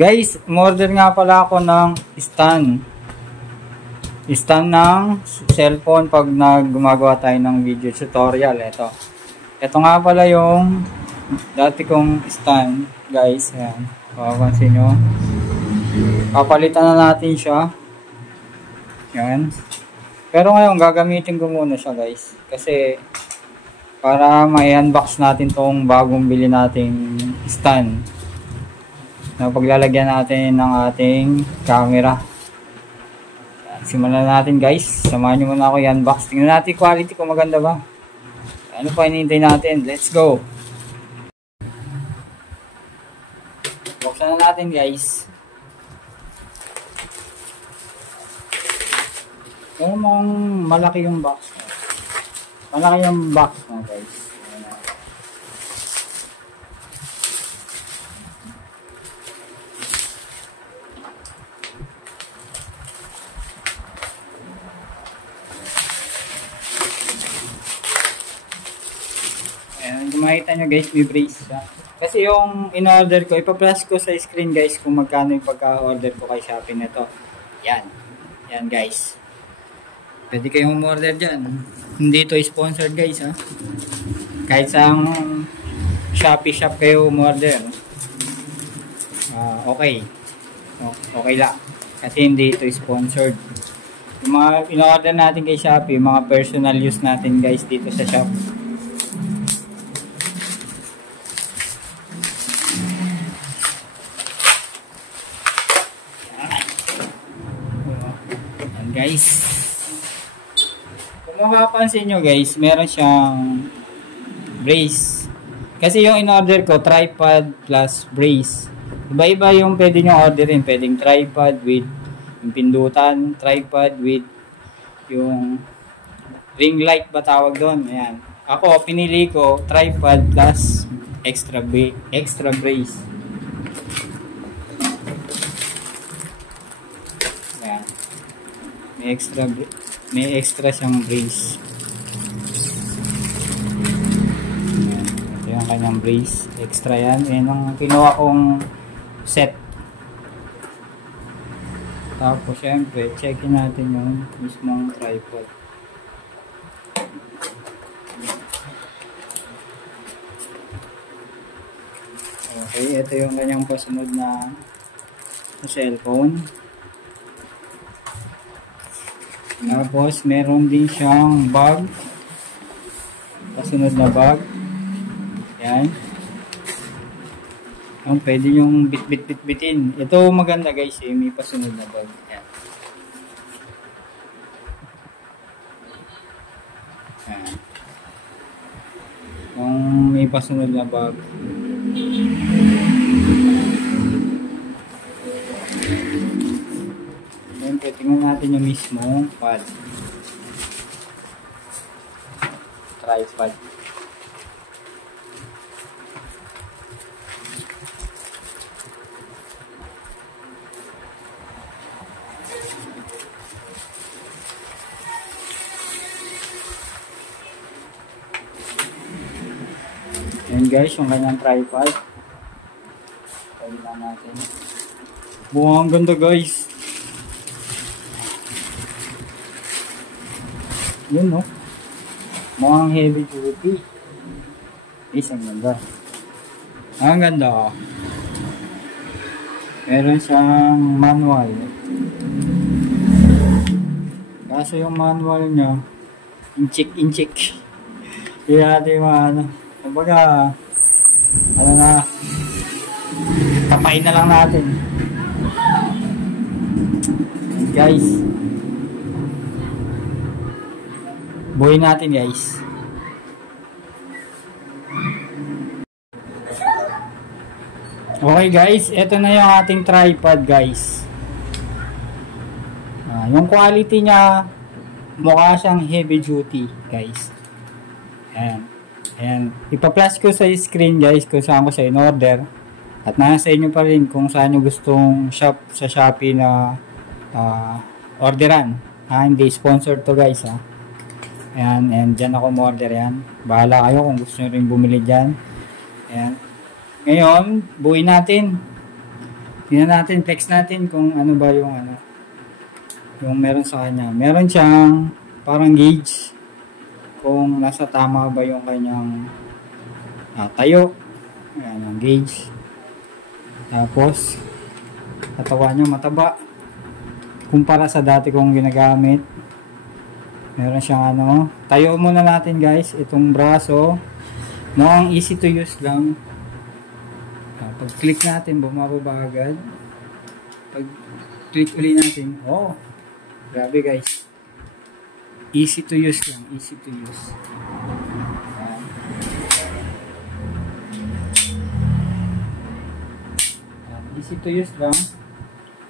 Guys, umorder nga pala ako ng stand. Stand ng cellphone pag gumagawa tayo ng video tutorial. Ito nga pala yung dati kong stand, guys. Ayan, papansin nyo. Papalitan na natin siya. Ayan. Pero ngayon, gagamitin ko muna siya, guys. Kasi para may-unbox natin tong bagong bili nating stand na paglalagyan natin ng ating camera. Simulan natin, guys. Samahan nyo muna ako i-unbox. Tingnan natin quality kung maganda ba. Ano pa hinihintay natin? Let's go! Buksan na natin, guys. Pero mong malaki yung box. Malaki yung box na, guys. Ayan, kung makita nyo, guys, may brace siya. Kasi yung in-order ko, ipa-flash ko sa screen, guys, kung magkano yung pagka-order ko kay Shopee nito. Yan. Yan, guys. Pwede kayong umorder dyan. Hindi ito sponsored, guys, ha. Kahit sa Shopee shop kayo umorder. Okay. Okay lang. Kasi hindi ito sponsored. Yung mga in-order natin kay Shopee, mga personal use natin, guys, dito sa shop. Yan, guys. Kung mapapansin nyo, guys, meron siyang brace. Kasi yung in-order ko, tripod plus brace. Iba-iba yung pwede nyo orderin. Pwedeng tripod with yung pindutan, tripod with yung ring light ba tawag doon. Ayan. Ako, pinili ko tripod plus extra brace. Ayan. May extra siyang brace. Ayan. Ito yung kanyang brace. Extra yan. Ayan ang kinuha kong set. Tapos, syempre, checkin natin yung mismong tripod. Okay, ito yung kanyang pasunod na cellphone. Tapos, meron din siyang bag. Pasunod na bag. Yan. Pwede yung bit-bitin. Ito maganda, guys, eh. May pasunod na bag. Yan. Yan. Kung may pasunod na bag. Siyempre, tingnan natin yung mismo pad. Tripod. Yan, guys, yung kanyang tripod. Pwede lang natin. Buwang ang ganda, guys. Yun, no? Mukhang heavy duty. Ang ganda. Ang ganda, oh. Meron siyang manual. Kaso yung manual niya, inchik. Kaya natin ano. Kumbaga, ano na, tapain na lang natin. Guys. Buuin natin, guys. Okay, guys. Ito na yung ating tripod, guys. Yung quality niya, mukha siyang heavy duty, guys. Ayan. Ayan. Ipa-flash ko sa screen, guys, kung saan ko sa in-order. At nasa inyo pa rin kung saan nyo gustong shop sa Shopee na orderan. Hindi sponsored to, guys, ha. Ayan, and dyan ako mo-order yan. Bahala kayo kung gusto nyo rin bumili dyan. Ayan. Ngayon, buuin natin. tingnan natin, flex natin kung ano ba yung yung meron sa kanya. Meron siyang parang gauge kung nasa tama ba yung kanyang tayo. Ayan, ang gauge. Tapos katawan niya mataba kumpara sa dati kong ginagamit. Meron siyang tayo muna natin guys itong braso. Mukhang easy to use lang. Pag click natin bumababa agad. Pag click uli natin, grabe guys, easy to use lang, easy to use. Easy to use lang,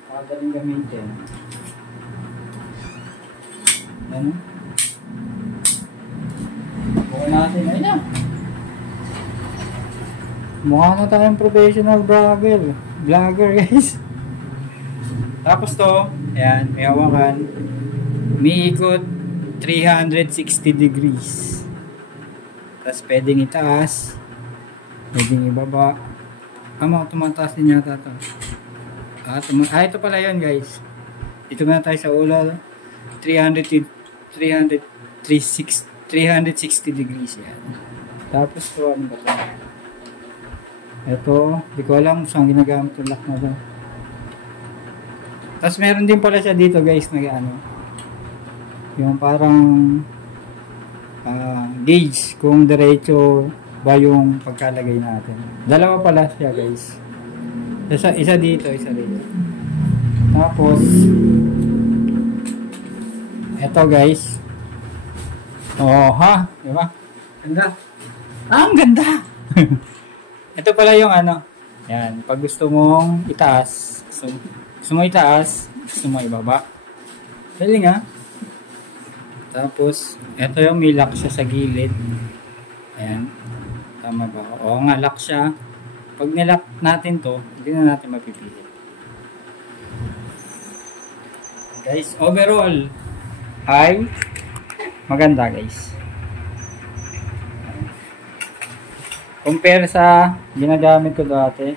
madaling gamitin. Buka natin, ayun na. Mukha na tayong professional vlogger guys. Tapos to, ayan, may hawakan, may ikot 360 degrees. Tapos pwedeng itaas, pwedeng ibaba. Tumataas din yata ito. Ito pala yun guys. Dito na tayo sa ulo, 360 degrees yan. Tapos to, ano ba ito? Ito, di ko alam saan ginagamit yung lock na ito. Tapos meron din pala siya dito guys na yung parang gauge kung diretso ba yung pagkalagay natin. Dalawa pala siya guys. Isa dito, isa dito. Tapos eto guys. Diba? Ganda. Ang ganda! Ito pala yung yan, pag gusto mong itaas, gusto mo itaas, gusto mo ibaba. Galing Tapos, ito yung may lock siya sa gilid. Ayan. Tama ba? Oo nga, lock siya. Pag nilock natin to, hindi na natin mapipili. Guys, overall, ay maganda guys. Compare sa ginagamit ko dati.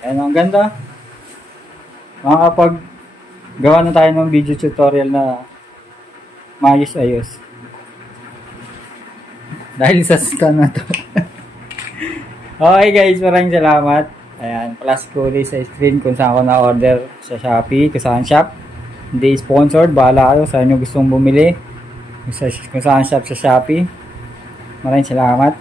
Ayan, ang ganda. Makakapag gawa na tayo ng video tutorial na maayos-ayos. Dahil sa stand na to. Okay guys, maraming salamat. Ayan, plus ko ulit sa screen kung saan ako na-order sa Shopee, kung saan shop. Hindi sponsored, bahala kayo sa inyo gustong bumili. Kung saan shop sa Shopee. Maraming salamat.